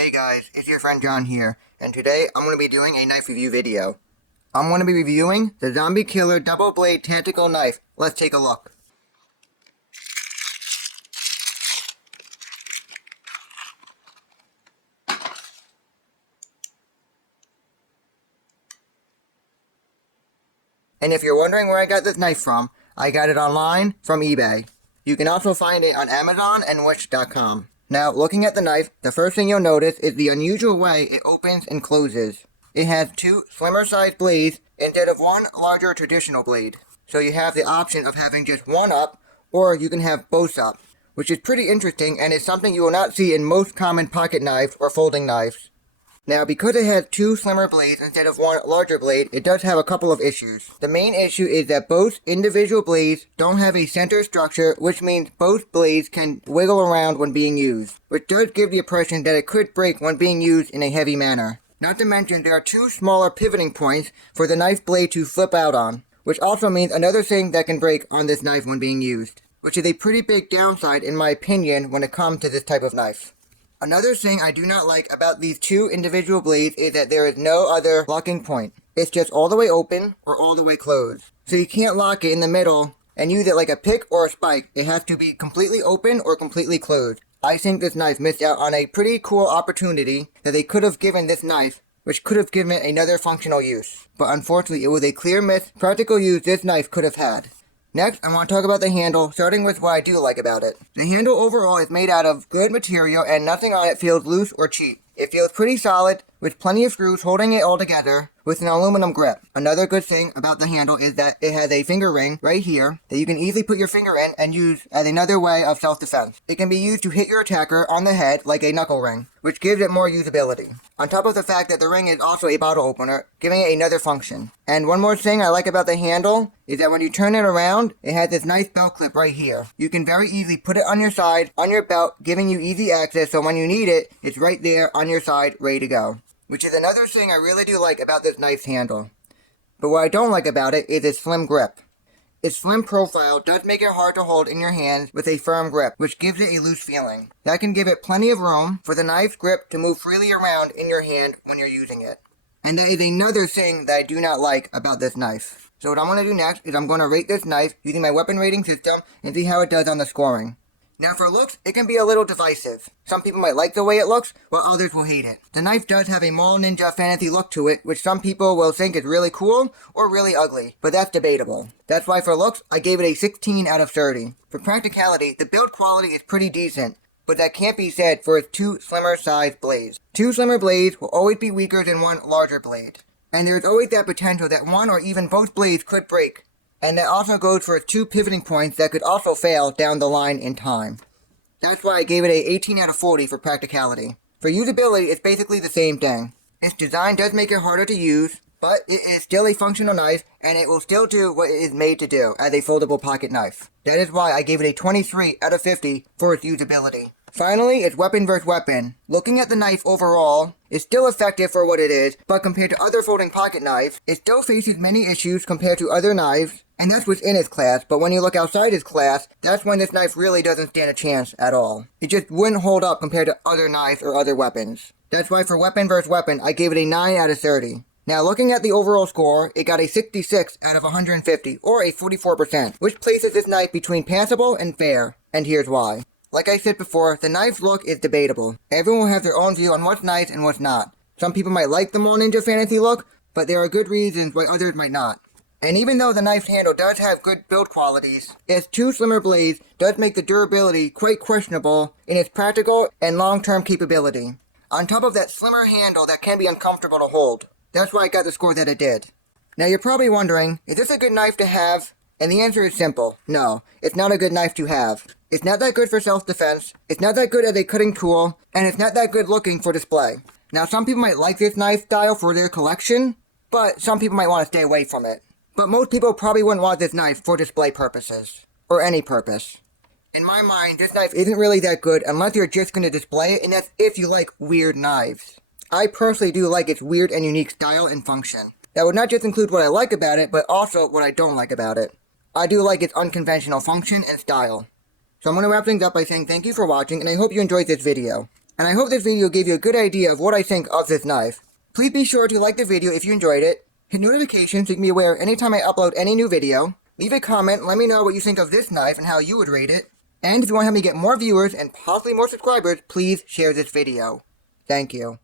Hey guys, it's your friend John here, and today I'm going to be doing a knife review video. I'm going to be reviewing the Zombie Killer Double Blade Tactical Knife. Let's take a look. And if you're wondering where I got this knife from, I got it online from eBay. You can also find it on Amazon and Wish.com. Now, looking at the knife, the first thing you'll notice is the unusual way it opens and closes. It has two slimmer sized blades instead of one larger traditional blade. So you have the option of having just one up, or you can have both up, which is pretty interesting and is something you will not see in most common pocket knives or folding knives. Now, because it has two slimmer blades instead of one larger blade, it does have a couple of issues. The main issue is that both individual blades don't have a center structure, which means both blades can wiggle around when being used, which does give the impression that it could break when being used in a heavy manner. Not to mention, there are two smaller pivoting points for the knife blade to flip out on, which also means another thing that can break on this knife when being used, which is a pretty big downside in my opinion when it comes to this type of knife. Another thing I do not like about these two individual blades is that there is no other locking point. It's just all the way open or all the way closed. So you can't lock it in the middle and use it like a pick or a spike. It has to be completely open or completely closed. I think this knife missed out on a pretty cool opportunity that they could have given this knife, which could have given it another functional use. But unfortunately, it was a clear missed practical use this knife could have had. Next, I want to talk about the handle, starting with what I do like about it. The handle overall is made out of good material and nothing on it feels loose or cheap. It feels pretty solid, with plenty of screws holding it all together, with an aluminum grip. Another good thing about the handle is that it has a finger ring right here that you can easily put your finger in and use as another way of self-defense. It can be used to hit your attacker on the head like a knuckle ring, which gives it more usability. On top of the fact that the ring is also a bottle opener, giving it another function. And one more thing I like about the handle is that when you turn it around, it has this nice belt clip right here. You can very easily put it on your side, on your belt, giving you easy access, so when you need it, it's right there on your side, ready to go. Which is another thing I really do like about this knife's handle. But what I don't like about it is its slim grip. Its slim profile does make it hard to hold in your hands with a firm grip, which gives it a loose feeling. That can give it plenty of room for the knife's grip to move freely around in your hand when you're using it. And that is another thing that I do not like about this knife. So what I'm going to do next is I'm going to rate this knife using my weapon rating system and see how it does on the scoring. Now for looks, it can be a little divisive. Some people might like the way it looks, while others will hate it. The knife does have a Mall Ninja fantasy look to it, which some people will think is really cool or really ugly, but that's debatable. That's why for looks, I gave it a 16 out of 30. For practicality, the build quality is pretty decent, but that can't be said for its two slimmer sized blades. Two slimmer blades will always be weaker than one larger blade. And there is always that potential that one or even both blades could break. And that also goes for its two pivoting points that could also fail down the line in time. That's why I gave it a 18 out of 40 for practicality. For usability, it's basically the same thing. Its design does make it harder to use, but it is still a functional knife, and it will still do what it is made to do as a foldable pocket knife. That is why I gave it a 23 out of 50 for its usability. Finally, it's weapon versus weapon. Looking at the knife overall, it's still effective for what it is, but compared to other folding pocket knives, it still faces many issues compared to other knives, and that's within its class, but when you look outside its class, that's when this knife really doesn't stand a chance at all. It just wouldn't hold up compared to other knives or other weapons. That's why for weapon versus weapon, I gave it a 9 out of 30. Now looking at the overall score, it got a 66 out of 150, or a 44%, which places this knife between passable and fair, and here's why. Like I said before, the knife's look is debatable. Everyone will have their own view on what's nice and what's not. Some people might like the Mall Ninja fantasy look, but there are good reasons why others might not. And even though the knife's handle does have good build qualities, its two slimmer blades does make the durability quite questionable in its practical and long-term capability. On top of that slimmer handle that can be uncomfortable to hold. That's why it got the score that it did. Now you're probably wondering, is this a good knife to have? And the answer is simple. No, it's not a good knife to have. It's not that good for self-defense, it's not that good as a cutting tool, and it's not that good looking for display. Now some people might like this knife style for their collection, but some people might want to stay away from it. But most people probably wouldn't want this knife for display purposes, or any purpose. In my mind, this knife isn't really that good unless you're just going to display it, and that's if you like weird knives. I personally do like its weird and unique style and function. That would not just include what I like about it, but also what I don't like about it. I do like its unconventional function and style. So I'm going to wrap things up by saying thank you for watching, and I hope you enjoyed this video. and I hope this video gave you a good idea of what I think of this knife. Please be sure to like the video if you enjoyed it, hit notifications so you can be aware anytime I upload any new video, leave a comment, let me know what you think of this knife and how you would rate it, and if you want to help me get more viewers and possibly more subscribers, please share this video. Thank you.